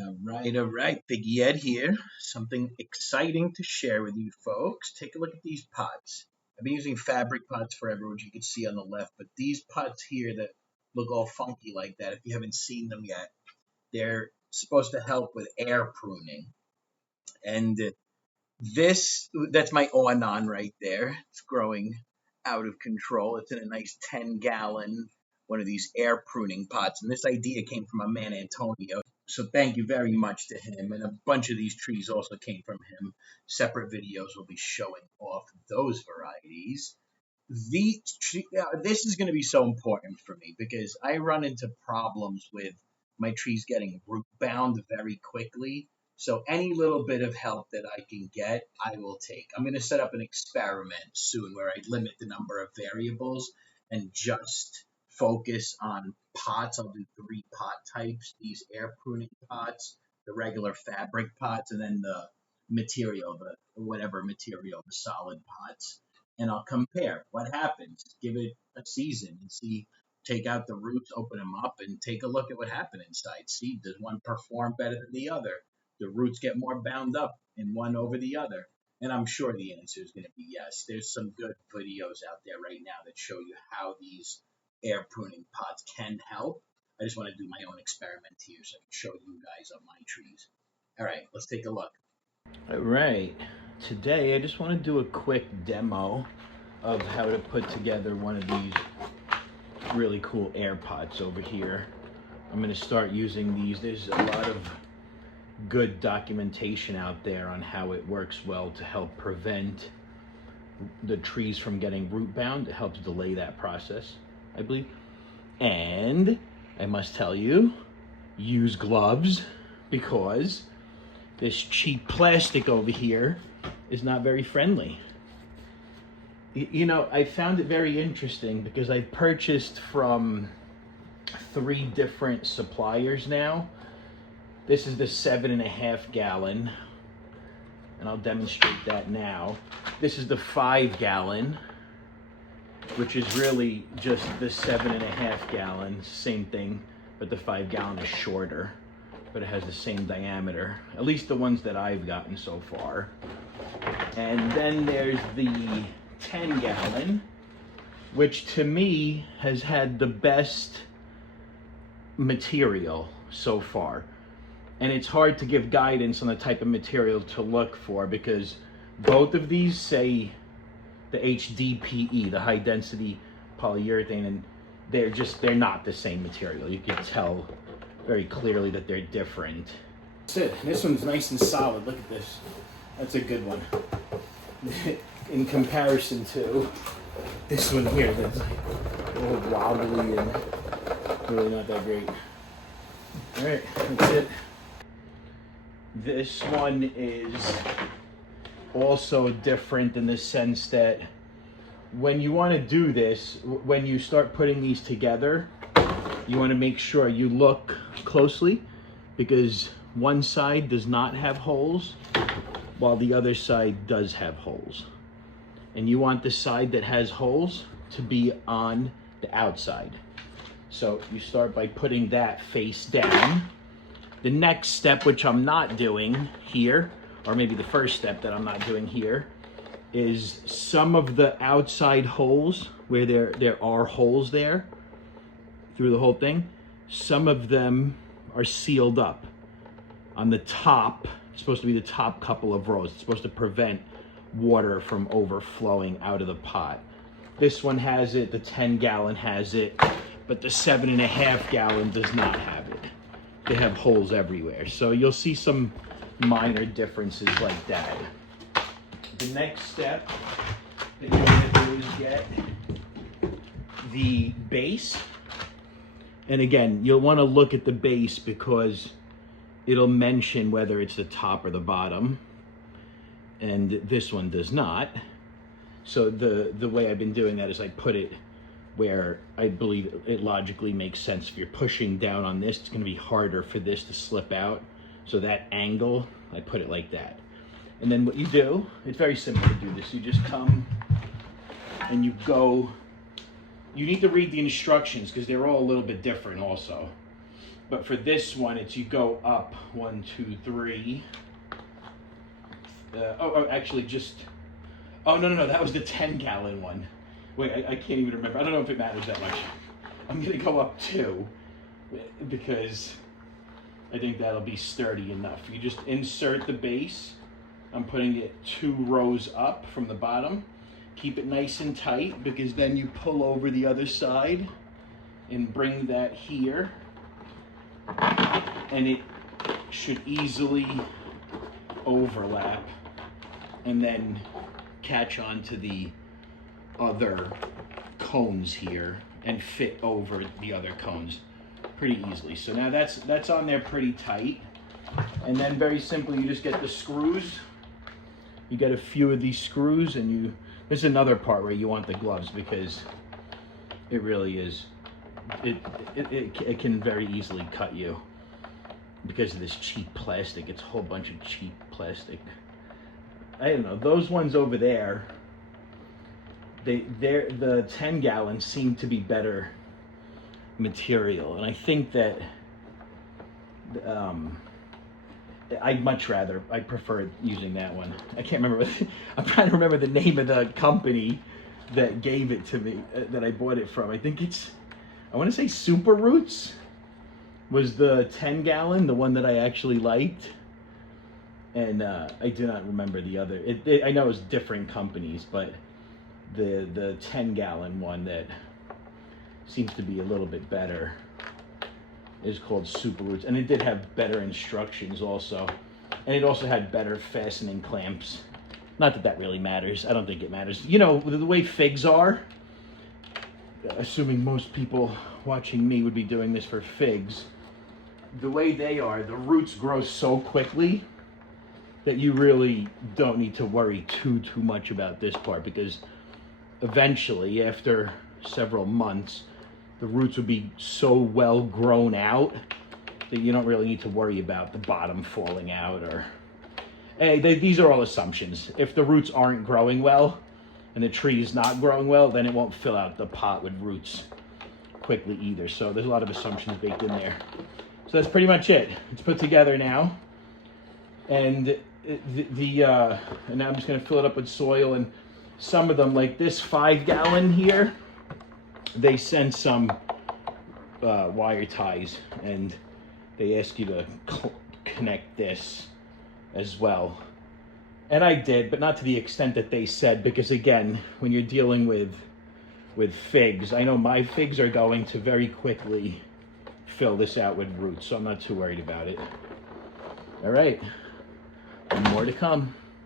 All right. Biggie Ed here. Something exciting to share with you folks. Take a look at these pots. I've been using fabric pots forever, which you can see on the left, but these pots here that look all funky like that, if you haven't seen them yet, they're supposed to help with air pruning. And that's my on right there. It's growing out of control. It's in a nice 10-gallon one of these air pruning pots. And this idea came from a man, Antonio. So thank you very much to him. And a bunch of these trees also came from him. Separate videos will be showing off those varieties. This is going to be so important for me because I run into problems with my trees getting root bound very quickly. So any little bit of help that I can get, I will take. I'm going to set up an experiment soon where I limit the number of variables and just focus on pots. I'll do 3 pot types, these air pruning pots, the regular fabric pots, and then the material, the whatever material, the solid pots. And I'll compare what happens. Give it a season and see. Take out the roots, open them up, and take a look at what happened inside. See, does one perform better than the other? The roots get more bound up in one over the other? And I'm sure the answer is going to be yes. There's some good videos out there right now that show you how these air pruning pots can help. I just want to do my own experiment here so I can show you guys on my trees. All right, let's take a look. All right, today I just want to do a quick demo of how to put together one of these really cool air pots over here. I'm going to start using these. There's a lot of good documentation out there on how it works well to help prevent the trees from getting root bound. It helps delay that process, I believe. And I must tell you, use gloves because this cheap plastic over here is not very friendly. You know, I found it very interesting because I purchased from 3 different suppliers now. This is the 7.5 gallon, and I'll demonstrate that now. This is the 5 gallon, which is really just the 7.5 gallon, same thing, but the 5 gallon is shorter, but it has the same diameter, at least the ones that I've gotten so far. And then there's the 10 gallon, which to me has had the best material so far. And it's hard to give guidance on the type of material to look for because both of these say the HDPE, the high density polyurethane, and they're not the same material. You can tell very clearly that they're different. That's it. This one's nice and solid. Look at this. That's a good one. In comparison to this one here that's a little wobbly and really not that great. All right, that's it. This one is also different in the sense that when you want to do this, when you start putting these together, you want to make sure you look closely because one side does not have holes while the other side does have holes. And you want the side that has holes to be on the outside. So you start by putting that face down. The next step, which I'm not doing here, or maybe the first step that I'm not doing here, is some of the outside holes where there are holes there through the whole thing. Some of them are sealed up. On the top, it's supposed to be the top couple of rows. It's supposed to prevent water from overflowing out of the pot. This one has it, the 10 gallon has it, but the 7.5 gallon does not have it. They have holes everywhere. So you'll see some minor differences like that. The next step that you're gonna do is get the base. And again, you'll wanna look at the base because it'll mention whether it's the top or the bottom. And this one does not. So the way I've been doing that is I put it where I believe it logically makes sense. If you're pushing down on this, it's gonna be harder for this to slip out. So that angle, I put it like that. And then what you do, it's very simple to do this. You just come and you go, you need to read the instructions because they're all a little bit different also. But for this one, it's you go up 1, 2, 3. Actually just, oh, no, that was the 10-gallon one. Wait, I can't even remember. I don't know if it matters that much. I'm gonna go up 2 because I think that'll be sturdy enough. You just insert the base. I'm putting it 2 rows up from the bottom. Keep it nice and tight because then you pull over the other side and bring that here. And it should easily overlap and then catch onto the other cones here and fit over the other cones pretty easily. So now that's on there pretty tight. And then very simply, you just get the screws. You get a few of these screws, and there's another part where you want the gloves because it really is, it can very easily cut you because of this cheap plastic. It's a whole bunch of cheap plastic. I don't know, those ones over there, the 10-gallons seem to be better material, and I think that I prefer using that one. I can't remember. I'm trying to remember the name of the company that gave it to me, that I bought it from. I think I want to say Super Roots was the 10-gallon, the one that I actually liked. And I do not remember the other. I know it was different companies, but the 10-gallon one that seems to be a little bit better is called Super Roots, and it did have better instructions also, and it also had better fastening clamps. Not that that really matters. I don't think it matters. You know, the way figs are, assuming most people watching me would be doing this for figs, the way they are, the roots grow so quickly that you really don't need to worry too much about this part, because eventually, after several months, the roots would be so well grown out that you don't really need to worry about the bottom falling out. Or these are all assumptions. If the roots aren't growing well and the tree is not growing well, then it won't fill out the pot with roots quickly either. So there's a lot of assumptions baked in there. So that's pretty much it. It's put together now, and and now I'm just going to fill it up with soil. And some of them, like this 5-gallon here, they send some wire ties, and they ask you to connect this as well. And I did, but not to the extent that they said, because again, when you're dealing with figs, I know my figs are going to very quickly fill this out with roots, so I'm not too worried about it. All right, more to come.